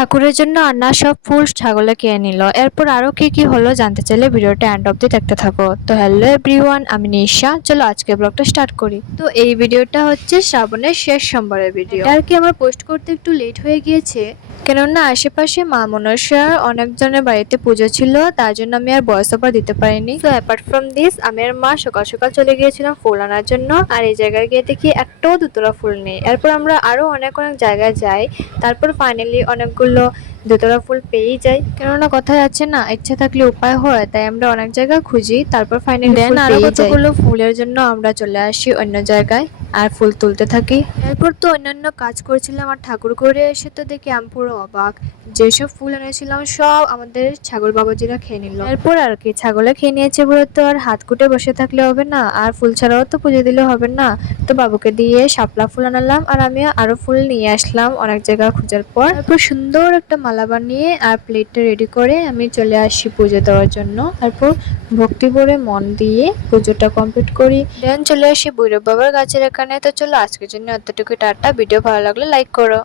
ঠাকুরের জন্য আনা সব ফুল ছাগলে খেয়ে নিল। এরপর আরো কি কি হলো জানতে চাইলে ভিডিওটা এন্ড অব্দি দেখতে থাকো। তো হ্যালো এভরিওয়ান, আমি নিশা। চলো আজকে ব্লগটা স্টার্ট করি। তো এই ভিডিওটা হচ্ছে শ্রাবণের শেষ সোমবারের ভিডিও। এটা আর কি আমার পোস্ট করতে একটু লেট হয়ে গিয়েছে, কেননা আশেপাশে মা মনসার অনেকজনের বাড়িতে পুজো ছিল, তার জন্য আমি আর ভয়েস ওভার দিতে পারিনি। তো অ্যাপার্ট ফ্রম দিস, আমি আর মা সকাল সকাল চলে গিয়েছিলাম ফুল আনার জন্য। আর এই জায়গায় গিয়ে দেখি একটাও দুতলা ফুল নেই। এরপর আমরা আরো অনেক অনেক জায়গায় যাই, তারপর ফাইনালি অনেকগুলো দুতলা ফুল পেয়েই যাই। কেননা কথায় আছে না, ইচ্ছে থাকলে উপায় হয়, তাই আমরা অনেক জায়গায় খুঁজি, তারপর ফাইনালি দেন আরো কতগুলো ফুলের জন্য আমরা চলে আসি অন্য জায়গায় আর ফুল তুলতে থাকি। এরপর তো অন্যান্য কাজ করছিলাম, আর ঠাকুর করে এসে তো দেখি আমি পুরো অবাক। যেসব ফুল এনেছিলাম সব আমাদের ছাগল বাবাজিরা খেয়ে নিল। এরপর আর কি, ছাগলে খেয়ে নিয়েছে বলে তো আর হাত কুটে বসে থাকলে হবে না, আর ফুল ছাড়াও তো পুজো দিলে হবে না। তো বাবুকে দিয়ে শাপলা ফুল আনালাম, আর আমি আরো ফুল নিয়ে আসলাম অনেক জায়গা খোঁজার পর। তারপর সুন্দর একটা মালা বানিয়ে আর প্লেটটা রেডি করে আমি চলে আসি পুজো দেওয়ার জন্য। তারপর ভক্তি ভরে মন দিয়ে পুজোটা কমপ্লিট করি, দেন চলে আসি ভৈরব বাবার গাছের এখানে। তো চলো আজকের জন্য এতটুকু, টাটা। ভিডিও ভালো লাগলে লাইক করো।